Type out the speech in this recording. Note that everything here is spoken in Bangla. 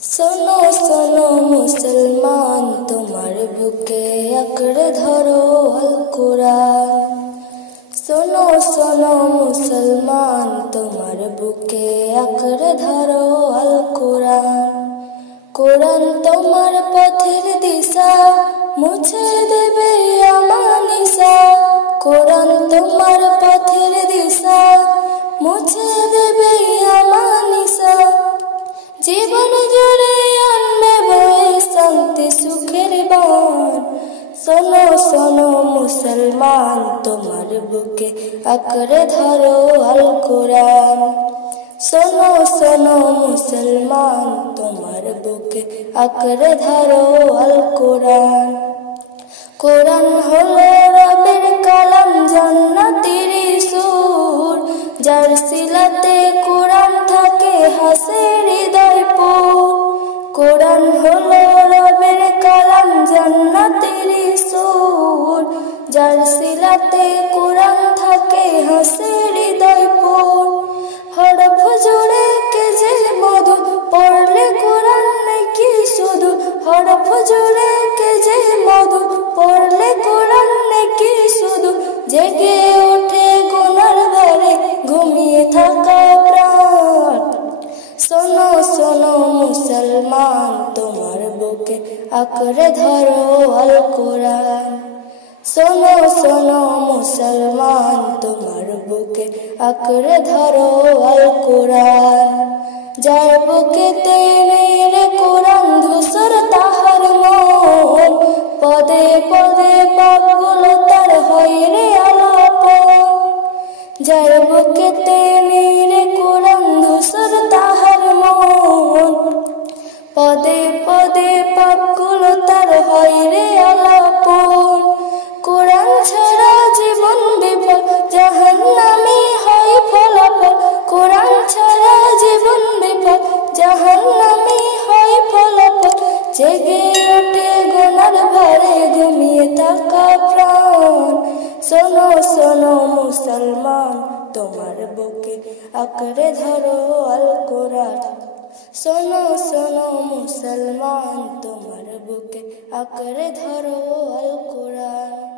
सुनो सुनो मुसलमान, तुम्हार बुके अकड़ धरो अल कुरान। सुनो सुनो मुसलमान, तुम्हार बुके अकड़ धरो अल कुरान। कुरान तुम्हार पथेर दिशा, मुछे देबे अमानिसा। कुरान तुम्हार पथेर दिशा, मुछे देबे अमानिसा। जीवन जुड़े आनबे बয়ে शांति सुखेर बान। सुनो सुनो मुसलमान, तुम्हार बुके अकड़े धरो अल कुरान। सुनो सुनो मुसलमान, तुम्हार बुके अकड़े धरो अल कुरान। कुरान हलो रबेर कालाम, জান্নাতের সুর। যার সিলাতে কুরান থাকে, হাসে হৃদয় পুর। কুরান হলো রবের কালাম, জান্নাতের সুর। যার সিলাতে কুরান থাকে, হাসে হৃদয় পুর। হরফ জুড়ে কে যে মধু, পড়লে কুরান নাকি শুধু। হরফ জুড়ে কে যে মধু, পড়লে কুরান নাকি শুধু। জেগে ওঠে গুনার ভারে, ঘুমিয়ে থাকা প্রাণ। सुनो सुनो मुसलमान, तुम्हार बुके अकड़े धरो अल कुरान। सुनो सुनो मुसलमान, तुम्हार बुके अकड़े धरो अल कुरान। जार बुकेते नेই রে কুরান, ধূসর তাহার মন। পদে পদে পাপগুলো তার হয় রে আলাপন। যার বুকেতে নেই রে কুরান, ধূসর তাহার মন। পদে পদে পাপগুলো তার হয় রে আলাপন। কুরান ছাড়া জীবন বিফল, জাহান্নামী হয় ফলাফল। কুরান ছাড়া জীবন বিফল, জাহান্নামী হয় ফলাফল। জেগে ওঠে গুনার ভারে, ঘুমিয়ে থাকা প্রাণ। सुनो सुनो मुसलमान, तुम्हार बुके अकड़े धरो अल कुरान। सुनो सुनो मुसलमान, तुम्हार बुके अकड़े धरो अल कुरान।